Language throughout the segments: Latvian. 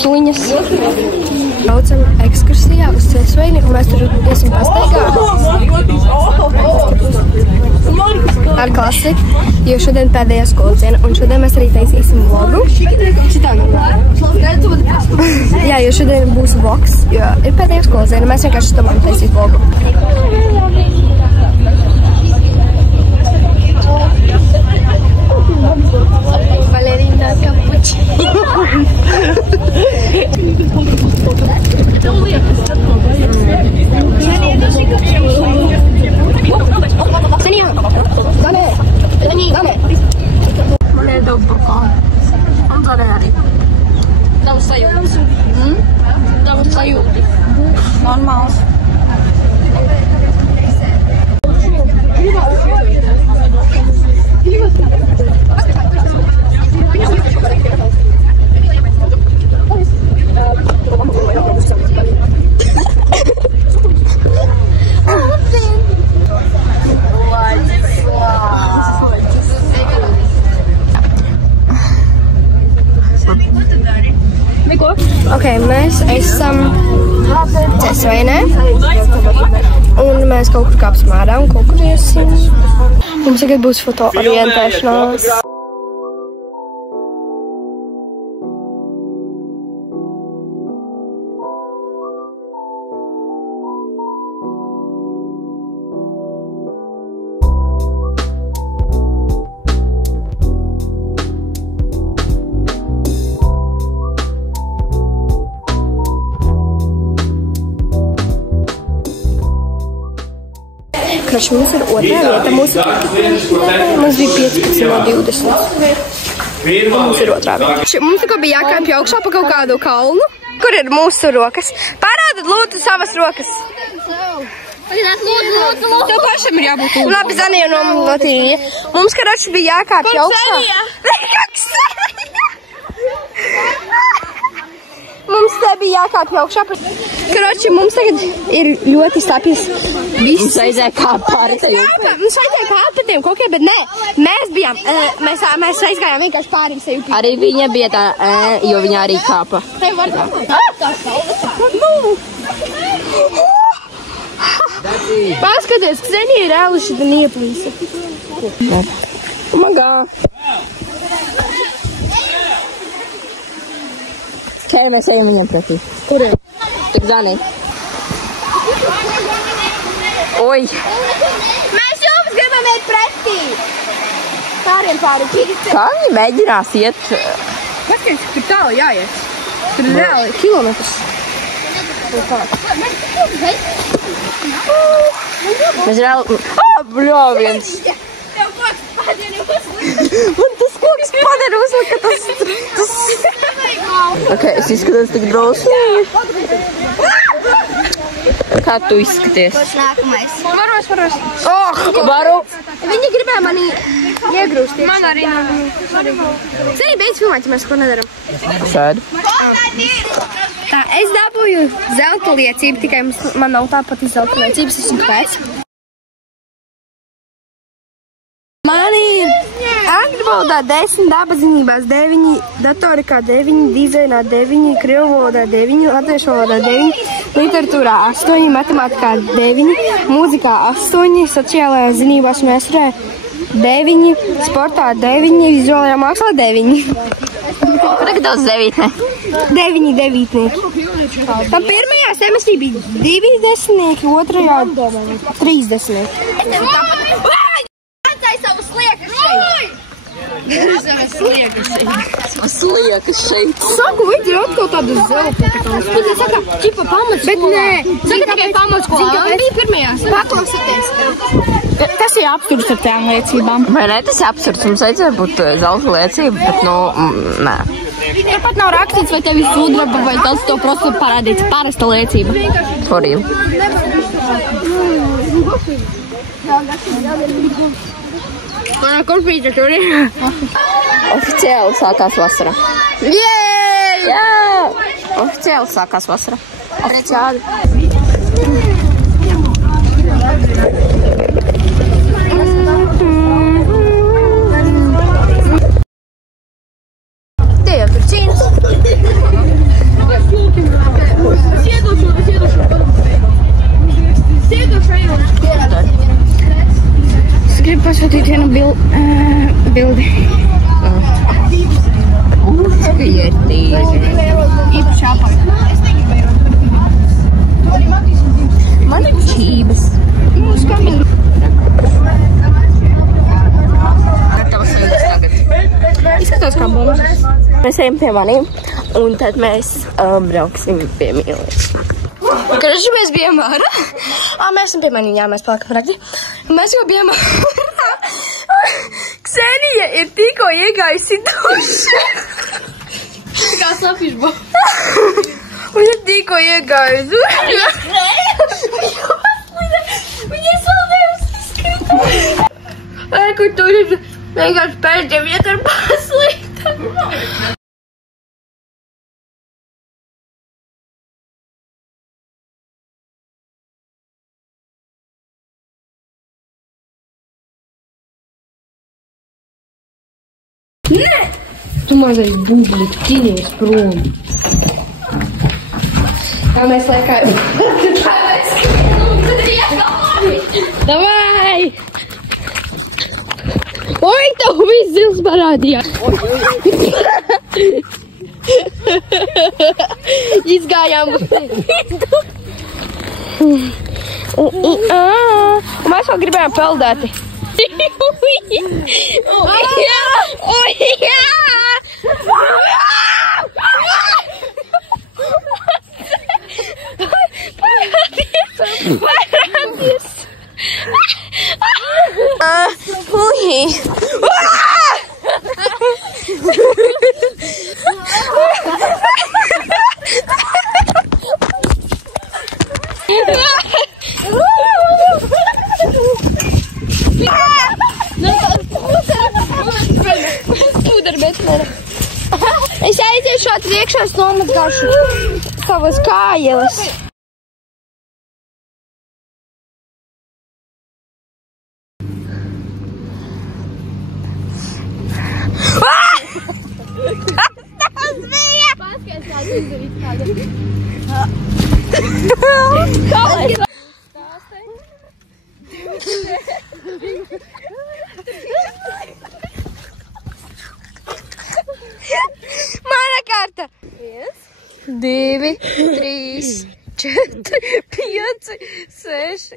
suņas. Braucam ekskursijā uz Cesveini, un mēs tur iesim pastaigā ar klasi, jo šodien pēdējā skolas diena, un šodien mēs arī taisīsim vlogu. Jā, jo šodien būs vlogs, jo ir pēdējā skolas diena, mēs vienkārši domājam taisīt vlogu. Valerina Kapuči. Man ir daudz burkānu. Un tā arī. Daudz sajūtas. Daudz sajūtas. Normāls. Ok, mēs esam Cesveinē, un mēs kaut kur kāpsim ārā un kaut kur iesim. Mums tagad būs foto orientēšanās. Kroči, mums ir otrā vieta, mums bija 15 no 20. Mums ir otrā vieta. Mums tikko bija jākāpj augšā pa kaut kādu kalnu. Kur ir mūsu rokas? Parādat lūdzu savas rokas. Lūdzu. Tev pašam ir jābūt lūdzu. Labi, Zanija no Latīja. Mums, kroči, bija jākāpj augšā. Mums te bija jākāpj augšā. Kroči, mums tagad ir ļoti stapjas. Mums aizēja kāp pāri tajā. Mums aizēja kāp par tiem kokiem, bet nē. Mēs bijām, mēs aizgājām vienkārši pāri sevi. Arī viņa bija tā, jo viņa arī kāpa. Tev var tā. Paskaties, Ksenija ir ēluši šitā nieplīsa. Magā. Čē, mēs ejam viņam pretī. Kur ir? Tik Zanī. Oi! Mēs jums gribam iet pretī! Pāriem pāri kirti. Kā viņi mēģinās iet? Paskaties, tur tālu jāiet. Tur ir reāli kilometrs. Mēs reāli... Bļā, viens! Tev koks padien uzlika. Man tas koks padien uzlika, tas... Ok, es izskatos tik drausmīgi. Kā tu izskaties? Kurš nākamais? Varos. Varu. Viņi gribēja mani iegrūst. Man arī nav. Sēj, beidz filmēt, ja mēs ko nedaram. Šādi. Tā, es dabūju zelta liecību, tikai man nav tāpat zelta liecības, es esmu pēc. Man ir angļu valodā 10, dabazinībās 9, datorikā 9, dizainā 9, krievu valodā 9, latviešu valodā 9, literatūrā 8, matemātikā 9, mūzikā 8, sociālajā zinībās un vēsturē 9, sportā 9, vizuālajā mākslā 9. Tagad daudz devītne. 9 devītnieki. Tā pirmajā semestrī bija 2 desmitnieki, otrajā 3 desmitnieki. Sliekas šeit. Saku, viņi ir atkal tādu zelta. Viņi saka, ķipa pamats. Bet nē, saka tikai pamats, ko bija pirmajās. Paklausieties. Tas ir absurds ar tām liecībām. Vai ne, tas ir absurds. Mums vajadzēja būt zelta liecība, bet, nu, nē. Tāpat nav rakstīts, vai tev ir sudraba, vai tas tev просто parādīts parasta liecība. For real. Kur pīča tur ir? Oficiāli sākās vasara. Jēj! Jā! Oficiāli sākās vasara. Oficiāli. Tie jau tur cīnas. bildi. Īpaši apakš. Man ir čības. Gatavas lietas tagad. Izskatās kā bonus. Mēs ejam pie maniem, un tad mēs brauksim pie Mīlēs. Karši mēs bijām ārā. Mēs esam pie maniem, jā, mēs palikam ragi. Mēs jau bijām ārā. Ksenija ir tikko iegājusi duši. Kā sapišbo. Viņa tikko iegājusi duši. Viņa salvējas izskrita. Kur tur ir vienkārši pēdējā vieta ar paslīta. Nē! Tu mazais bublis, ķinies prom. Tā mēs laikā... Davai! Oi, tev viss zils parādījās. Izgājām. Un mēs vēl gribējām peldēti. Parādies! Es aiziešu šādi iekšā, es nomazgāšu savas kājeles. Mana kārta. 1, 2, 3, 4, 5, 6,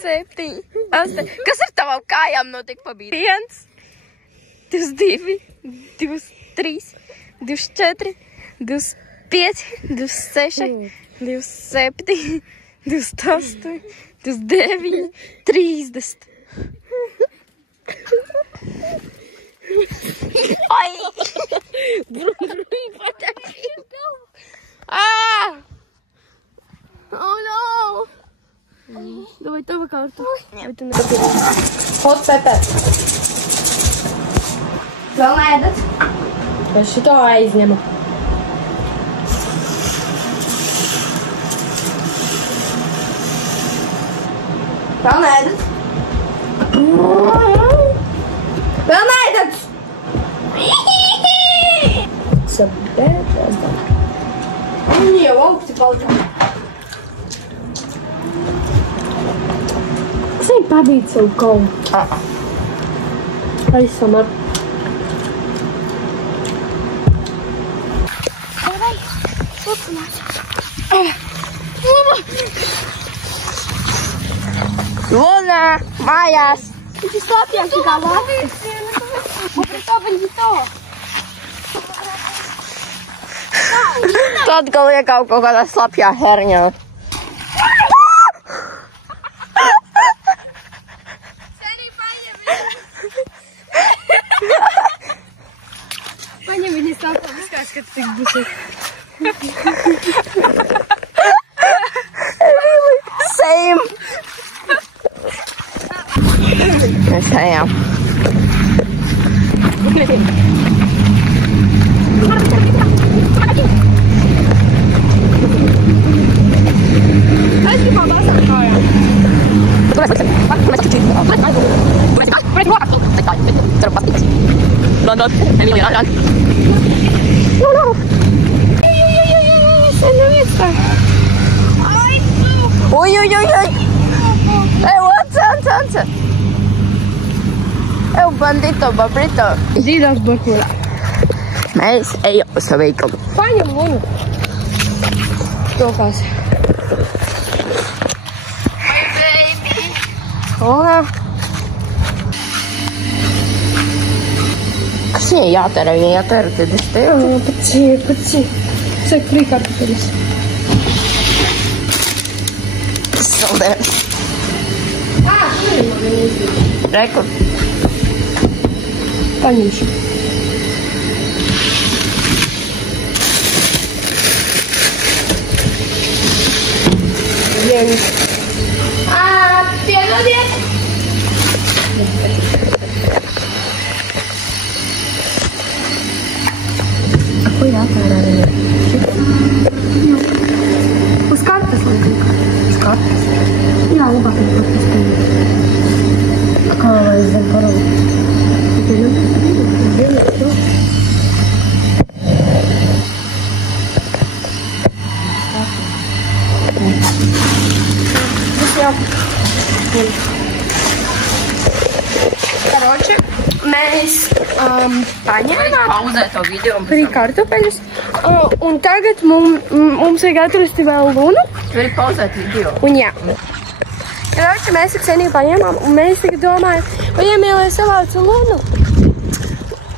7, 8. Kas ar tavām kājām notiek pabīt? 1, 2, 3, 24, 25, 26, 27, 28, 29, 30. Ai! Oh no! Давай тава карта. Hot pepper. Vēl neēdat? Es šito aizņemu. Vēl neēdat? Vēl neēdat? Sabētās. Viņi jau augsti palika. Kas viņi pabīt savu kaut? Aizsamar. Vai, lūdzinās. Luna, mājās. Viņš ir slapjās kā lācis. Un pret to viņi to. Tad gal iekāp kaut kādā slapjā herņā. Paņem viņi slapjā, viskās, ka tik būsi. Same. Mēs ejam. Run, Emilia, run. No. Oi. Ew, atce. Ew, bandito, babrito. Zīdās burkurā. Mēs ejam uz veikalu. Paņem lunu. Tokās. Hi, baby. Hola. Kas viņai jātērē? Viņai jātērē tad es tev. Paci. Saka, frīkārtupeļas. Saldēs. Reku. Paņemšu. Viens. Piedodiet! Ko jātērē viņai? Uz kartas, laikam. Uz kartas? Jā, labāk ir kartas pieņem. Kā lai es zem paraugu? Karoči, mēs paņēmām Pauzē to video. frīkārtupeļus, un tagad mums vajag atrasti vēl lunu. Tu vari pauzēt video. Un jā. Karoči, mēs ar Kseniju paņēmām, un mēs tagad domājam, vai iemīlēja savāca lunu.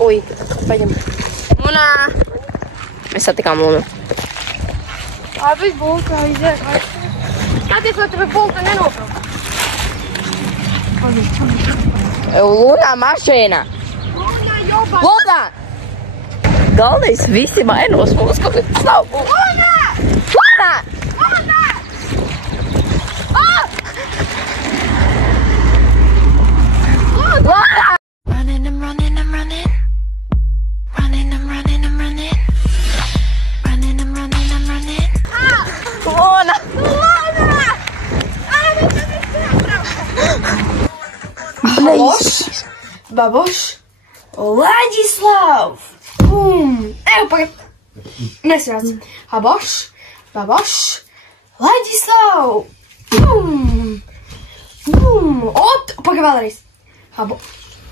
Ui, paņem. Lunā. Mēs satikām Lunu. Abi bulka aiziet. Skaties, vai tev bulka nenopilk. Lunā mašīna. Lunā! Galvenais visi vainos mūs, kaut kas nav. Lunā! Lunā! Running, I'm running, I'm running. Running, I'm running, I'm running. Running, I'm running, I'm running. Luna! Baboš, Ladislav! Evo, pagaid. Nesvēc. Baboš, Ladislav! Ot, pagaid vēlreiz.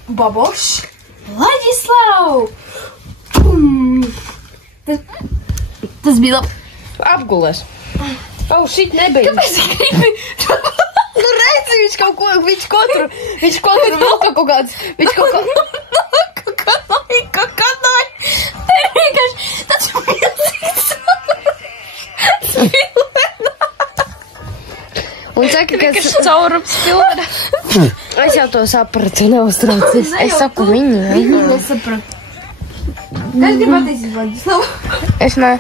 Baboš, Ladislav! Tas bija labi. Apgulēs. Šit nebija. Kāpēc tu gribi? Nu redzi, viņš katru vēl kaut kāds, viņš kaut kā... Kakanoji. Tā ir vienkārši tāds milzīgs. Un saka, ka... Vienkārši caurums pilna. Es jau to sapratu, neuztraucies. Es saku viņu. Viņi nesapratu. Kas grib attīstīt Vladislavu? Es ne.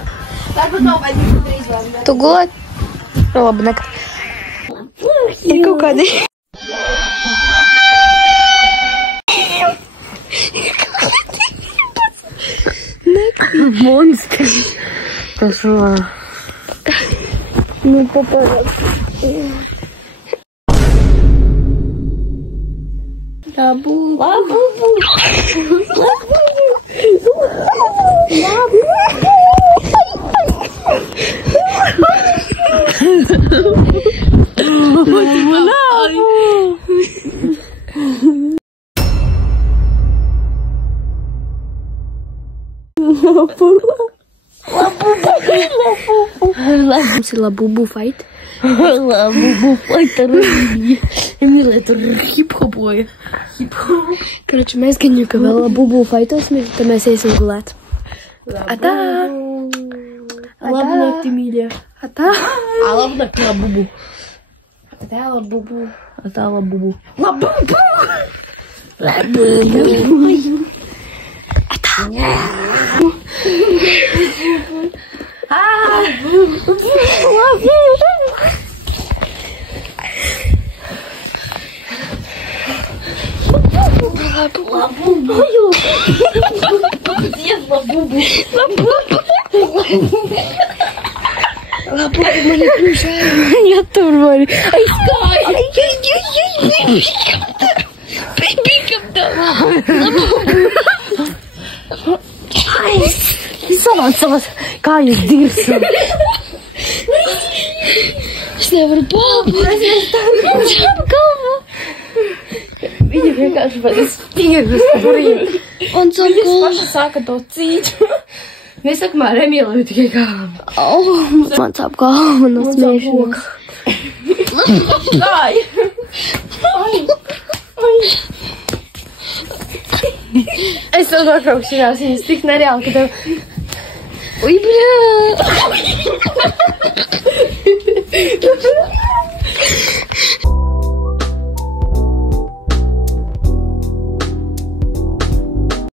Varbūt nav vajadzīgi drīz vēl. Tu gulēt? Labi, nekad. Ir kaut kādi... Monstri. Tas var. Nu, paparāt. Labu. Mums ir Labubu fight. Labubu fight ar Emīlē tur hip-hopoja. Короче, mēs gaņu, ka vēl Labubu fightosimies, tad mēs iesim gulēt. Atā! Labu nakti, mīļie. Atā! Labu nakti, Labubu. Atā, Labubu. Atā, Labubu. Labubu! Я тоже говорю. Ай, Savas, kā jūs dirsat? Es nevaru palpāt. Es nevaru galvu. Viņa vienkārši var tigrs turīt. Un so cool. Paša sāka to cīķu. Mēs sakam ar Emīlu tikai galvam. Man sāp galva no smiešanas. Gāj. Es tev nokraukšanās, viņas tik nereāli, ka tev... Ui, bļā!